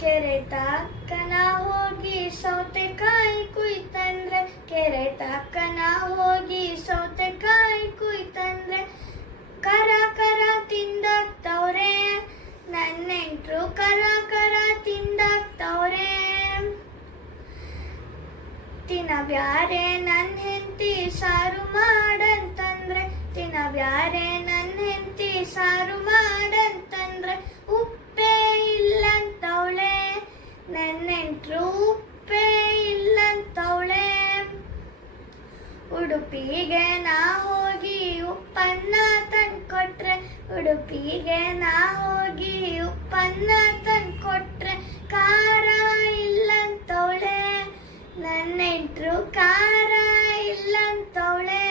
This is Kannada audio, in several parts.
ಕೆರೆ ತಾಕನ ಹೋಗಿ ಸೌತೆಕಾಯಿ ಕುಯ್ತಂದ್ರೆ, ಕೆರೆ ತಾಕನ ಹೋಗಿ ಸೌತೆಕಾಯಿ ಕುಯ್ತಂದ್ರೆ, ಕರ ಕರ ತಿಂದಾಕ್ತವ್ರೆ ನನ್ನೆಂಟ್ರು, ಕರ ಕರ ತಿಂದಾಕ್ತವ್ರೆ. ತಿನ್ನಬ್ಯಾರೆ ನನ್ನ ಹೆಂಡತಿ ಸಾರು ಮಾಡಂತಂದ್ರೆ, ತಿನ್ನಬ್ಯಾರೆ ನನ್ನ ಹೆಂಡತಿ ಸಾರು ಮಾಡಂತಂದ್ರೆ, ಉಪ್ಪೇ ಇಲ್ಲಂತವಳೆ ನನ್ನೆಂಟ್ರು, ಉಪ್ಪೇ ಇಲ್ಲಂತವಳೆ. ಉಡುಪಿಗೆ ನಾ ಹೋಗಿ ಉಪ್ಪನ್ನ ತಂದ್ಕೊಟ್ರೆ, ಉಡುಪಿಗೆ ನಾ ಹೋಗಿ ಉಪ್ಪನ್ನ ತಂದ್ಕೊಟ್ರೆ, ಖಾರ ಇಲ್ಲಂತವಳೆ ನನ್ನೆಂಟ್ರು, ಖಾರ ಇಲ್ಲಂತವಳೆ.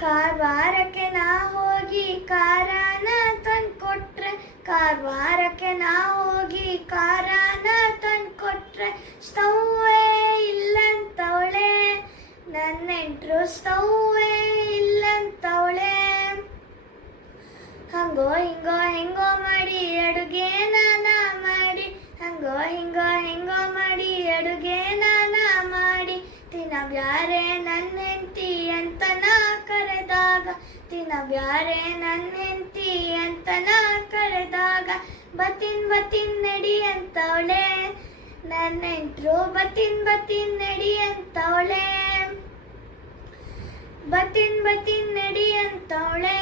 ಕಾರವಾರಕ್ಕೆ ನಾ ಹೋಗಿ ಖಾರನ ತಂದ್ಕೊಟ್ರೆ, ಕಾರವಾರಕ್ಕೆ ನಾ ಹೋಗಿ ಖಾರನ ತಂದ್ಕೊಟ್ರೆ, ಸ್ಟವ್ವೇ ಇಲ್ಲಂತವಳೆ ನನ್ನೆಂಟ್ರು, ಸ್ಟವ್ವೇ ಇಲ್ಲಂತವಳೆ. ಹಂಗೋ ಹಿಂಗೋ ಹೆಂಗೋ ಮಾಡಿ ಅಡುಗೆನ ನಾ ಮಾಡಿ, ಹಂಗೋ ಹಿಂಗೋ ಹೆಂಗೋ ಮಾಡಿ ಅಡುಗೆನ ನಾ ಮಾಡಿ, ತಿನ್ನಬ್ಯಾರೆ ನನ್ನ ಹೆಂಡತಿ ಅಂತ ನಾ ಕರೆದಾಗ, ತಿನ್ನಬ್ಯಾರೆ ನನ್ನ ಹೆಂಡತಿ ಅಂತ ನಾ ಕರೆದಾಗ, ಬತ್ತಿನ್ ಬತ್ತಿನ್ ನಡಿ ಅಂತವಳೆ ನನ್ನೆಂಟ್ರು, ಬತ್ತಿನ್ ಬತ್ತಿನ್ ನಡಿ ಅಂತವಳೆ, ಬತ್ತಿನ್ ಬತ್ತಿನ್ ನಡಿ ಅಂತವಳೆ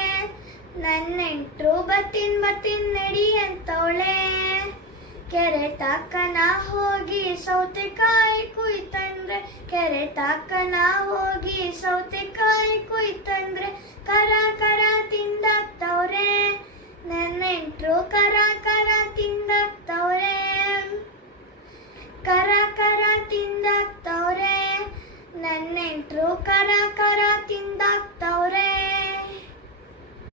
ನನ್ನೆಂಟ್ರು, ಬತ್ತಿನ್ ಬತ್ತಿನ್ ನಡಿ ಅಂತವಳೆ. ಕೆರೆ ತಾಕನ ಹೋಗಿ ಸೌತೆಕಾಯಿ ಕುಯ್ತಂದ್ರೆ, ಕೆರೆ ತಾಕನ ಹೋಗಿ ಸೌತೆಕಾಯಿ ಕುಯ್ತಂದ್ರೆ, ಕರ ಕರ ತಿಂದಾಕ್ತವ್ರೆ ನನ್ನೆಂಟ್ರು, ಕರ ಕರ ತಿಂದಾಕ್ತವ್ರೆ, ಕರ ಕರ ತಿಂದಾಕ್ತವ್ರೆ ನನ್ನೆಂಟ್ರು, ಕರ ಕರ ತಿಂದಾಕ್ತವ್ರೆ.